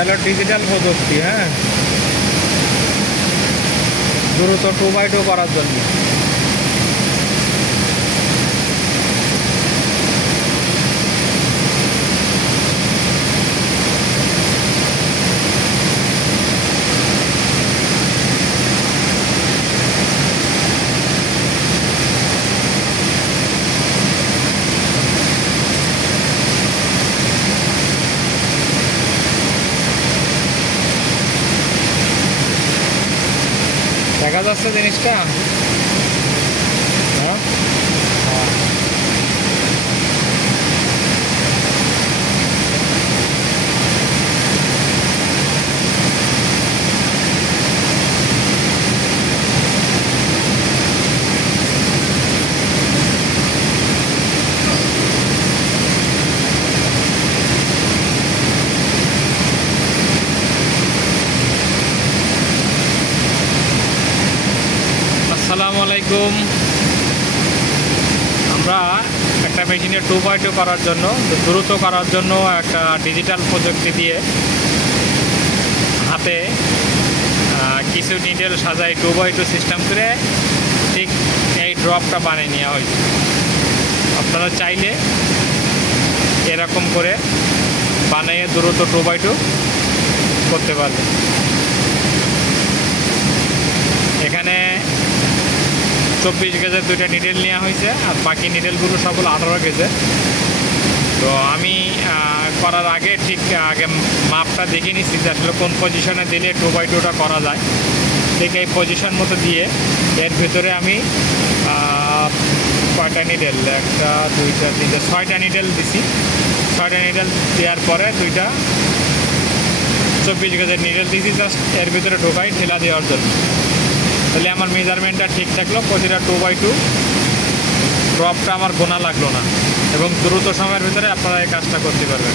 হলো ডিজিটাল প্রযুক্তি, হ্যাঁ, দ্রুত 2x2 করার জন্য। দেখা যাচ্ছে জিনিসটা, হ্যাঁ। আসসালামু আলাইকুম। আমরা একটা মেশিনে 2x2 করার জন্য, দ্রুত করার জন্য একটা ডিজিটাল প্রযুক্তি দিয়ে হাতে কিছু নিডেল সাজাই 2x2 সিস্টেম করে ঠিক এই ড্রপটা বানিয়ে নেওয়া হয়েছে। আপনারা চাইলে এরকম করে বানিয়ে দ্রুত 2x2 করতে পারবেন। এখানে 24 গেজের 2টা নিডেল নেওয়া হয়েছে, আর বাকি নিডেলগুলো সবগুলো 18 গেজের। তো আমি করার আগে ঠিক আগে মাপটা দেখে নিচ্ছি যে আসলে কোন পজিশনে দিলে 2x2টা করা যায়। ঠিক এই পজিশন মতো দিয়ে এর ভিতরে আমি কয়টা নিডেল, 1 2 3 4 6টা নিডেল দিছি। 6টা নিডেল দেওয়ার পরে 2টা 24 গেজের নিডেল দিছি জাস্ট এর ভিতরে ঢোকাই ঠেলা দেওয়ার জন্য। তাহলে আমার মেজারমেন্টটা ঠিক থাকলো, প্রতিটা 2x2 ড্রপটা আমার গোনা লাগলো না, এবং দ্রুত সময়ের ভিতরে আপনারা এই কাজটা করতে পারবেন।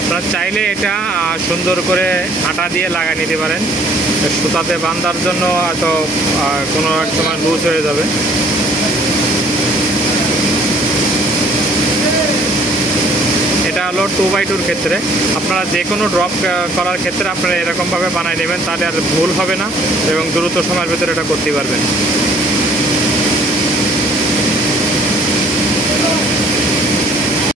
আপনারা চাইলে এটা সুন্দর করে আটা দিয়ে লাগিয়ে নিতে পারেন। সুতাতে বাঁধার জন্য হয়তো কোনো এক সময় লুজ হয়ে যাবে। এটা হলো 2x2-র ক্ষেত্রে। আপনারা যে কোনো ড্রপ করার ক্ষেত্রে আপনারা এরকমভাবে বানাই নেবেন, তাহলে আর ভুল হবে না এবং দ্রুত সময়ের ভিতরে এটা করতে পারবেন।